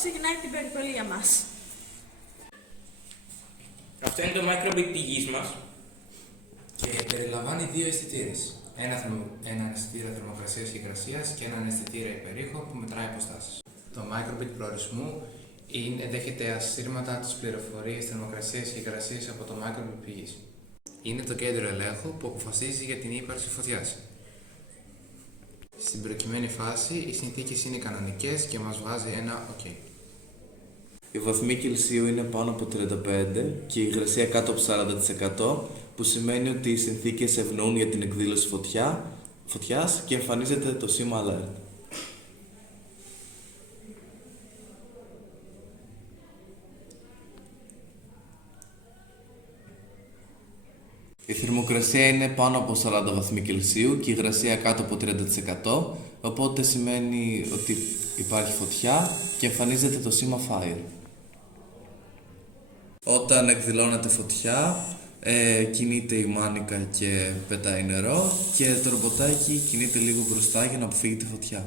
ξεκινάει την περιπολία μας. Αυτό είναι το microbit της γης μας. Και περιλαμβάνει δύο αισθητήρες. Ένα αισθητήρα θερμοκρασίας και υγρασίας και έναν αισθητήρα υπερήχο που μετράει αποστάσεις. Το microbit προορισμού δέχεται ασύρματα τις πληροφορίες θερμοκρασίας και υγρασίας από το microbit πηγής. Είναι το κέντρο ελέγχου που αποφασίζει για την ύπαρξη φωτιάς. Στην προκειμένη φάση, οι συνθήκες είναι κανονικές και μας βάζει ένα OK. Οι βαθμοί Κελσίου είναι πάνω από 35 και η υγρασία κάτω από 40%, που σημαίνει ότι οι συνθήκες ευνοούν για την εκδήλωση φωτιάς και εμφανίζεται το σήμα alert. Η θερμοκρασία είναι πάνω από 40 βαθμοί Κελσίου και η υγρασία κάτω από 30%, οπότε σημαίνει ότι υπάρχει φωτιά και εμφανίζεται το σήμα fire. Όταν εκδηλώνεται φωτιά, κινείται η μάνικα και πετάει νερό και το ρομποτάκι κινείται λίγο μπροστά για να αποφύγει τη φωτιά.